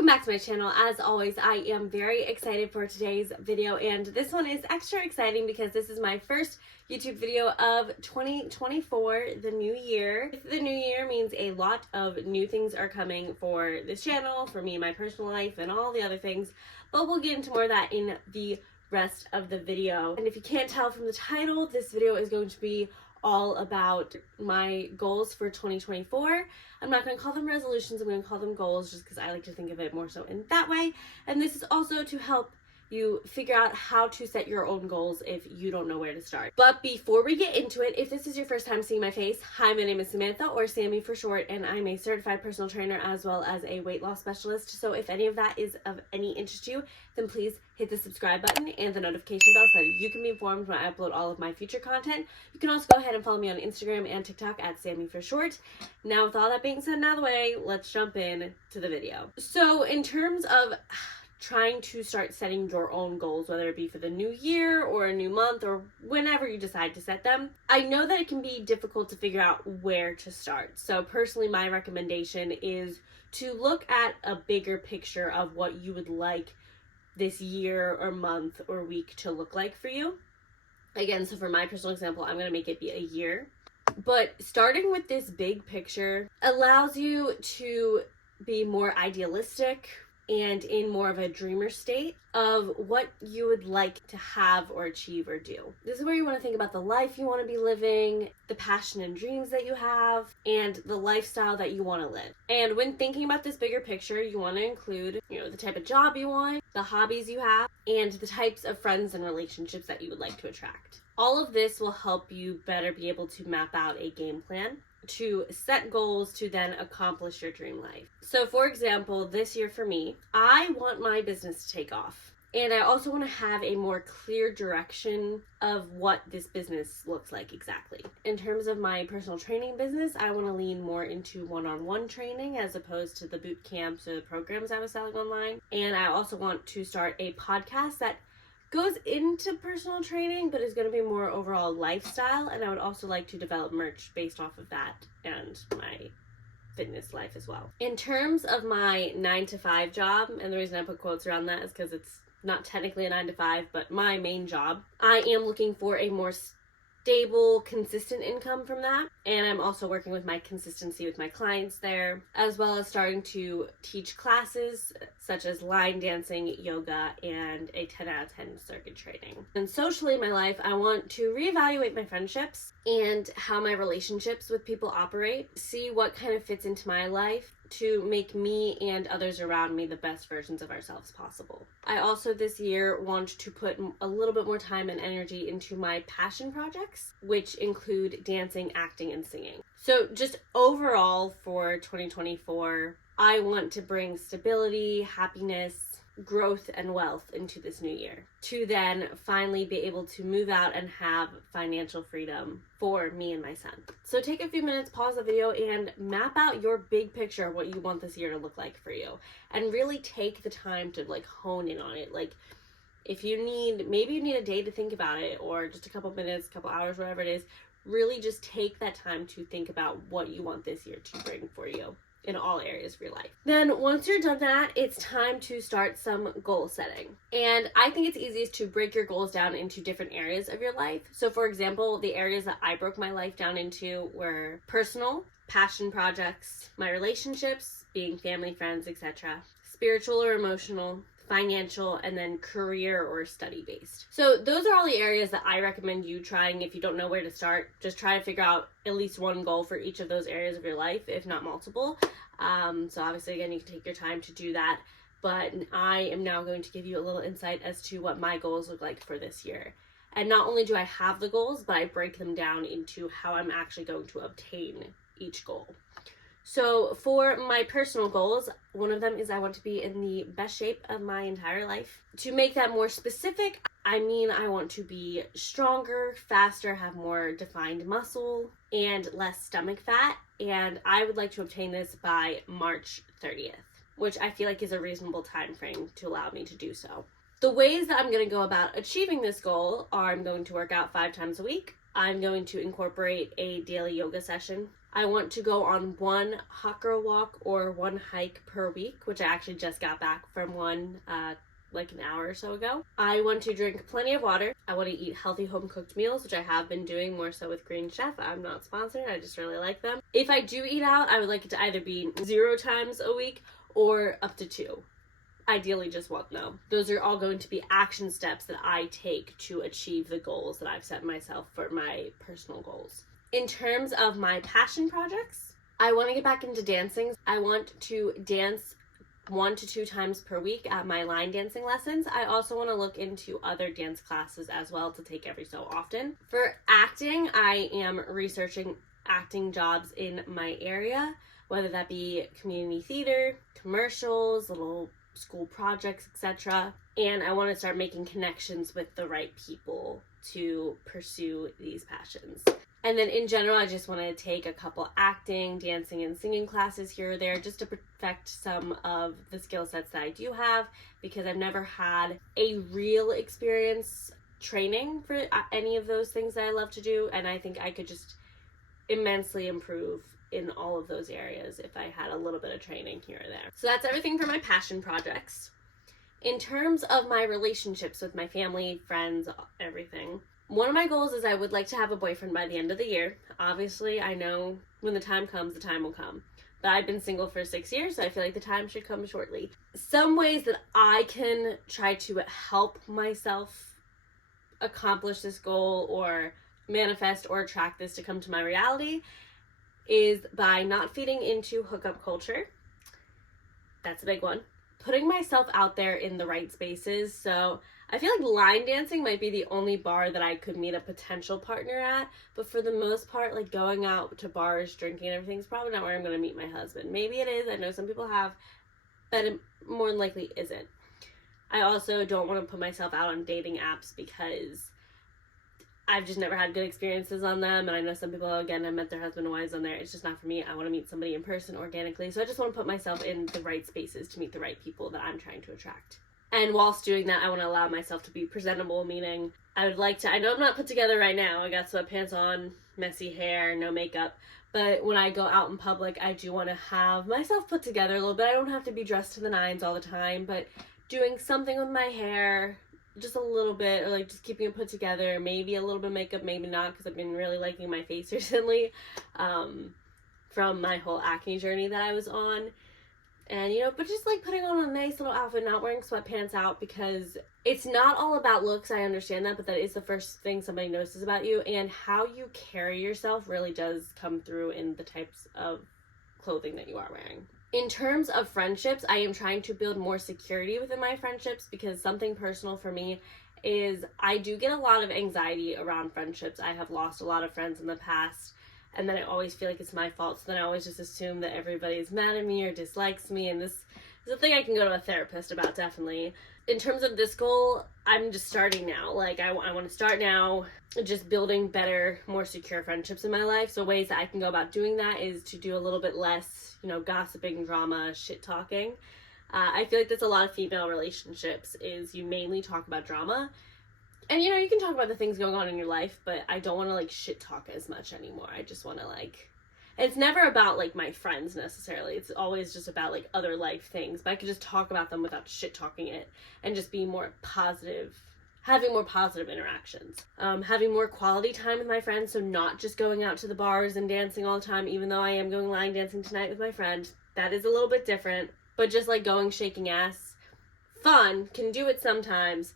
Welcome back to my channel. As always, I am very excited for today's video, and this one is extra exciting because this is my first YouTube video of 2024, the new year. The new year means a lot of new things are coming for this channel, for me and my personal life, and all the other things, but we'll get into more of that in the rest of the video. And if you can't tell from the title, this video is going to be all about my goals for 2024. I'm not going to call them resolutions, I'm going to call them goals just because I like to think of it more so in that way. And this is also to help you figure out how to set your own goals if you don't know where to start. But before we get into it, if this is your first time seeing my face, hi, my name is Samantha, or Sammy for short, and I'm a certified personal trainer as well as a weight loss specialist. So if any of that is of any interest to you, then please hit the subscribe button and the notification bell so that you can be informed when I upload all of my future content. You can also go ahead and follow me on Instagram and TikTok at Sammy for short. Now, with all that being said out of the way, let's jump in to the video. So in terms of trying to start setting your own goals, whether it be for the new year or a new month or whenever you decide to set them, I know that it can be difficult to figure out where to start. So personally, my recommendation is to look at a bigger picture of what you would like this year or month or week to look like for you. Again, so for my personal example, I'm going to make it be a year. But starting with this big picture allows you to be more idealistic and in more of a dreamer state of what you would like to have or achieve or do. This is where you want to think about the life you want to be living, the passion and dreams that you have, and the lifestyle that you want to live. And when thinking about this bigger picture, you want to include, the type of job you want, the hobbies you have, and the types of friends and relationships that you would like to attract. All of this will help you better be able to map out a game plan to set goals to then accomplish your dream life. So for example, this year for me, I want my business to take off. And I also want to have a more clear direction of what this business looks like exactly. In terms of my personal training business, I want to lean more into one-on-one training as opposed to the boot camps or the programs I was selling online. And I also want to start a podcast that goes into personal training, but is going to be more overall lifestyle. And I would also like to develop merch based off of that and my fitness life as well. In terms of my 9-to-5 job, and the reason I put quotes around that is because it's not technically a 9-to-5, but my main job, I am looking for a more stable, consistent income from that. And I'm also working with my consistency with my clients there, as well as starting to teach classes such as line dancing, yoga, and a 10 out of 10 circuit training. And socially in my life, I want to reevaluate my friendships and how my relationships with people operate, see what kind of fits into my life to make me and others around me the best versions of ourselves possible. I also this year want to put a little bit more time and energy into my passion projects, which include dancing, acting, and singing. So just overall for 2024, I want to bring stability, happiness, growth, and wealth into this new year to then finally be able to move out and have financial freedom for me and my son. So take a few minutes, pause the video, and map out your big picture of what you want this year to look like for you, and really take the time to hone in on it. If you need, maybe you need a day to think about it, or just a couple minutes, couple hours, whatever it is, really just take that time to think about what you want this year to bring for you in all areas of your life. Then once you're done that, it's time to start some goal setting. And I think it's easiest to break your goals down into different areas of your life. So for example, the areas that I broke my life down into were personal, passion projects, my relationships, being family, friends, etc., spiritual or emotional, financial, and then career or study based. So those are all the areas that I recommend you trying. If you don't know where to start, just try to figure out at least one goal for each of those areas of your life, if not multiple. So obviously, again, you can take your time to do that, but I am now going to give you a little insight as to what my goals look like for this year. And not only do I have the goals, but I break them down into how I'm actually going to obtain each goal. So for my personal goals, one of them is I want to be in the best shape of my entire life. To make that more specific, I want to be stronger, faster, have more defined muscle, and less stomach fat. And I would like to obtain this by March 30th, which I feel like is a reasonable time frame to allow me to do so. The ways that I'm going to go about achieving this goal are I'm going to work out 5 times a week. I'm going to incorporate a daily yoga session I want to go on one hot girl walk or one hike per week, which I actually just got back from one like an hour or so ago. I want to drink plenty of water. I want to eat healthy home cooked meals, which I have been doing more so with Green Chef. I'm not sponsored, I just really like them. If I do eat out, I would like it to either be 0 times a week or up to 2. Ideally just 1 though. Those are all going to be action steps that I take to achieve the goals that I've set myself for my personal goals. In terms of my passion projects, I want to get back into dancing. I want to dance 1 to 2 times per week at my line dancing lessons. I also want to look into other dance classes as well to take every so often. For acting, I am researching acting jobs in my area, whether that be community theater, commercials, little school projects, etc. And I want to start making connections with the right people to pursue these passions. And then in general, I just want to take a couple acting, dancing, and singing classes here or there just to perfect some of the skill sets that I do have, because I've never had a real experience training for any of those things that I love to do, and I think I could just immensely improve in all of those areas if I had a little bit of training here or there. So that's everything for my passion projects. In terms of my relationships with my family, friends, everything, one of my goals is I would like to have a boyfriend by the end of the year. Obviously, I know when the time comes, the time will come. But I've been single for 6 years, so I feel like the time should come shortly. Some ways that I can try to help myself accomplish this goal or manifest or attract this to come to my reality is by not feeding into hookup culture. That's a big one. Putting myself out there in the right spaces. So I feel like line dancing might be the only bar that I could meet a potential partner at, but for the most part, like going out to bars, drinking and everything is probably not where I'm going to meet my husband. Maybe it is, I know some people have, but it more than likely isn't. I also don't want to put myself out on dating apps because I've just never had good experiences on them, and I know some people, again, have met their husband and wives on there. It's just not for me. I want to meet somebody in person organically, so I just want to put myself in the right spaces to meet the right people that I'm trying to attract. And whilst doing that, I want to allow myself to be presentable, meaning I would like to, I know I'm not put together right now. I got sweatpants on, messy hair, no makeup. But when I go out in public, I do want to have myself put together a little bit. I don't have to be dressed to the nines all the time, but doing something with my hair, just a little bit, or like just keeping it put together, maybe a little bit of makeup, maybe not, because I've been really liking my face recently from my whole acne journey that I was on. And, you know, but just like putting on a nice little outfit, not wearing sweatpants out, because it's not all about looks, I understand that, but that is the first thing somebody notices about you, and how you carry yourself really does come through in the types of clothing that you are wearing. In terms of friendships, I am trying to build more security within my friendships, because something personal for me is I do get a lot of anxiety around friendships. I have lost a lot of friends in the past, and then I always feel like it's my fault, so then I always just assume that everybody is mad at me or dislikes me, and this is a thing I can go to a therapist about, definitely. In terms of this goal, I'm just starting now. Like, I want to start now, just building better, more secure friendships in my life. So ways that I can go about doing that is to do a little bit less, you know, gossiping, drama, shit talking. I feel like that's a lot of female relationships, is you mainly talk about drama. And, you know, you can talk about the things going on in your life, but I don't want to, like, shit talk as much anymore. I just want to, like, it's never about, like, my friends necessarily. It's always just about, like, other life things. But I could just talk about them without shit talking it and just be more positive, having more positive interactions. Having more quality time with my friends, so not just going out to the bars and dancing all the time, even though I am going line dancing tonight with my friend. That is a little bit different. But just, like, going shaking ass, fun, can do it sometimes,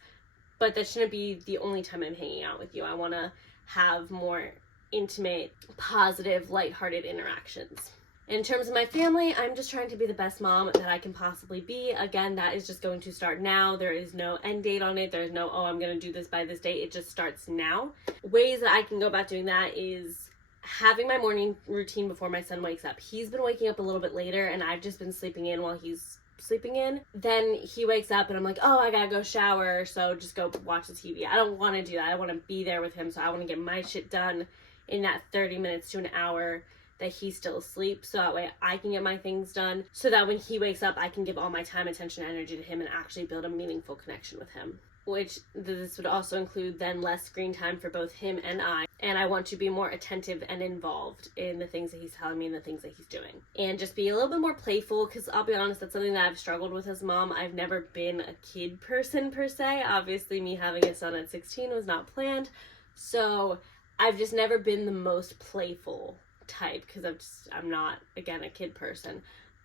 but that shouldn't be the only time I'm hanging out with you. I want to have more intimate, positive, lighthearted interactions. In terms of my family, I'm just trying to be the best mom that I can possibly be. Again, that is just going to start now. There is no end date on it. There's no, oh, I'm going to do this by this date. It just starts now. Ways that I can go about doing that is having my morning routine before my son wakes up. He's been waking up a little bit later, and I've just been sleeping in while he's sleeping in. Then he wakes up and I'm like, oh, I gotta go shower, so just go watch the TV. I don't want to do that. I want to be there with him, so I want to get my shit done in that 30 minutes to an hour that he's still asleep, so that way I can get my things done, so that when he wakes up I can give all my time, attention, and energy to him and actually build a meaningful connection with him. which this would also include then less screen time for both him and I. And I want to be more attentive and involved in the things that he's telling me and the things that he's doing. And just be a little bit more playful, because I'll be honest, that's something that I've struggled with as mom. I've never been a kid person per se. Obviously, me having a son at 16 was not planned. So I've just never been the most playful type, because I'm not, again, a kid person.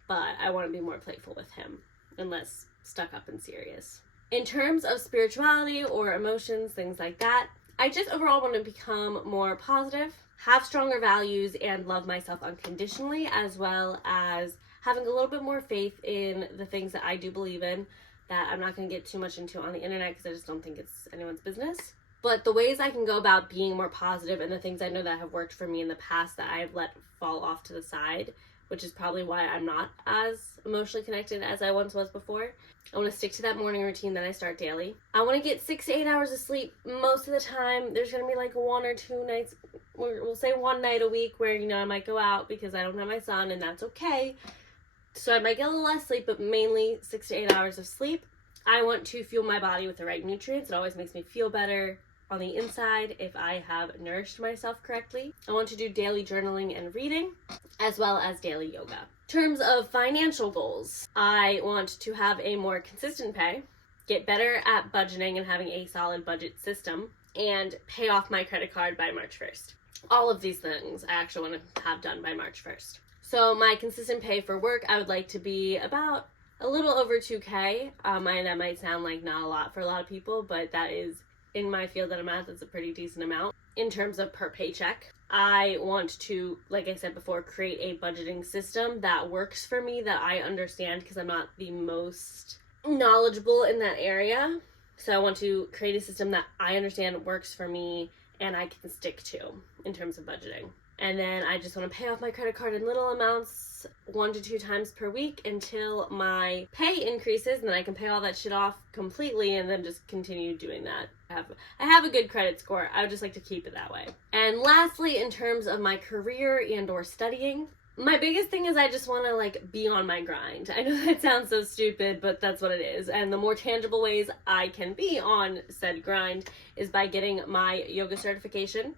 But I want to be more playful with him and less stuck up and serious. In terms of spirituality or emotions, things like that, I just overall want to become more positive, have stronger values, and love myself unconditionally, as well as having a little bit more faith in the things that I do believe in, that I'm not going to get too much into on the internet because I just don't think it's anyone's business. But the ways I can go about being more positive and the things I know that have worked for me in the past that I've let fall off to the side, which is probably why I'm not as emotionally connected as I once was before. I want to stick to that morning routine that I start daily. I want to get 6 to 8 hours of sleep most of the time. There's going to be like 1 or 2 nights, we'll say 1 night a week where, I might go out because I don't have my son, and that's okay. So I might get a little less sleep, but mainly 6 to 8 hours of sleep. I want to fuel my body with the right nutrients. It always makes me feel better on the inside if I have nourished myself correctly. I want to do daily journaling and reading, as well as daily yoga. In terms of financial goals, I want to have a more consistent pay, get better at budgeting and having a solid budget system, and pay off my credit card by March 1st. All of these things I actually want to have done by March 1st. So my consistent pay for work, I would like to be about a little over $2,000. That might sound like not a lot for a lot of people, but that is, in my field that I'm at, that's a pretty decent amount. In terms of per paycheck, I want to, like I said before, create a budgeting system that works for me, that I understand, because I'm not the most knowledgeable in that area. So I want to create a system that I understand works for me and I can stick to in terms of budgeting. And then I just want to pay off my credit card in little amounts 1 to 2 times per week until my pay increases, and then I can pay all that shit off completely and then just continue doing that. I have a good credit score. I would just like to keep it that way. And lastly, in terms of my career and or studying, my biggest thing is I just want to be on my grind. I know that sounds so stupid, but that's what it is. And the more tangible ways I can be on said grind is by getting my yoga certification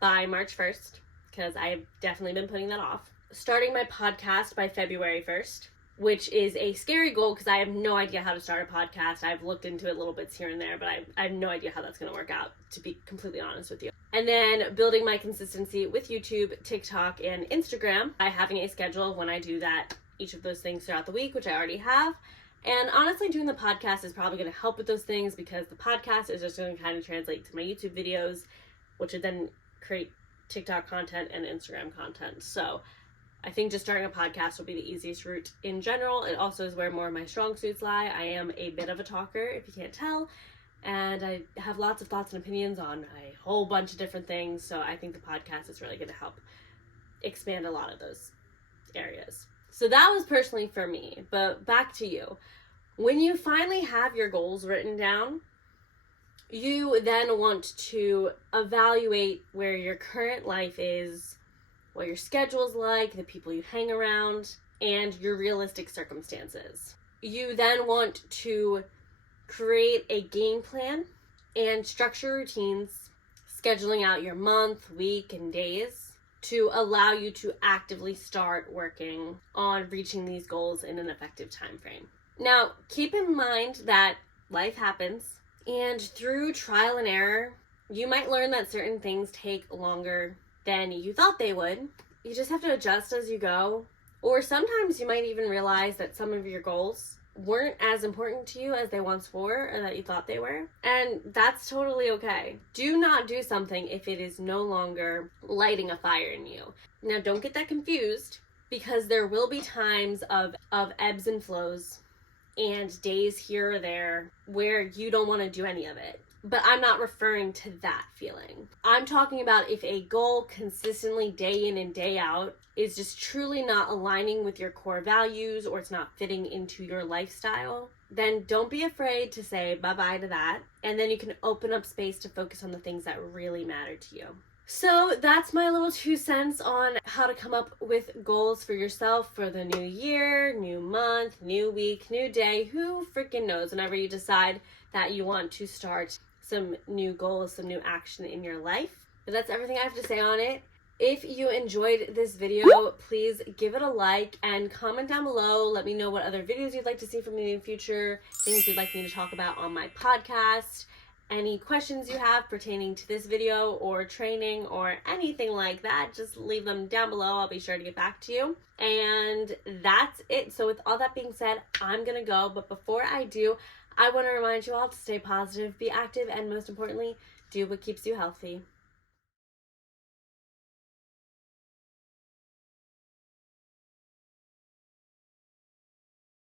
by March 1st. Because I've definitely been putting that off. Starting my podcast by February 1st, which is a scary goal because I have no idea how to start a podcast. I've looked into it little bits here and there, but I have no idea how that's going to work out, to be completely honest with you. And then building my consistency with YouTube, TikTok, and Instagram by having a schedule of when I do that, each of those things throughout the week, which I already have. And honestly, doing the podcast is probably going to help with those things, because the podcast is just going to kind of translate to my YouTube videos, which would then create TikTok content and Instagram content. So I think just starting a podcast will be the easiest route in general. It also is where more of my strong suits lie. I am a bit of a talker, if you can't tell, and I have lots of thoughts and opinions on a whole bunch of different things. So I think the podcast is really going to help expand a lot of those areas. So that was personally for me, but back to you. When you finally have your goals written down, you then want to evaluate where your current life is, what your schedule's like, the people you hang around, and your realistic circumstances. You then want to create a game plan and structure routines, scheduling out your month, week, and days to allow you to actively start working on reaching these goals in an effective time frame. Now, keep in mind that life happens. And through trial and error, you might learn that certain things take longer than you thought they would. You just have to adjust as you go. Or sometimes you might even realize that some of your goals weren't as important to you as they once were, or that you thought they were. And that's totally okay. Do not do something if it is no longer lighting a fire in you. Now, don't get that confused, because there will be times of ebbs and flows and days here or there where you don't want to do any of it. But I'm not referring to that feeling. I'm talking about if a goal consistently day in and day out is just truly not aligning with your core values, or it's not fitting into your lifestyle, then don't be afraid to say bye-bye to that. And then you can open up space to focus on the things that really matter to you. So that's my little 2 cents on how to come up with goals for yourself for the new year, new month, new week, new day. Who freaking knows? Whenever you decide that you want to start some new goals, some new action in your life. But that's everything I have to say on it. If you enjoyed this video, please give it a like and comment down below. Let me know what other videos you'd like to see from me in the future, things you'd like me to talk about on my podcast. Any questions you have pertaining to this video or training or anything like that, just leave them down below. I'll be sure to get back to you. And that's it. So with all that being said, I'm gonna go. But before I do, I want to remind you all to stay positive, be active, and most importantly, do what keeps you healthy.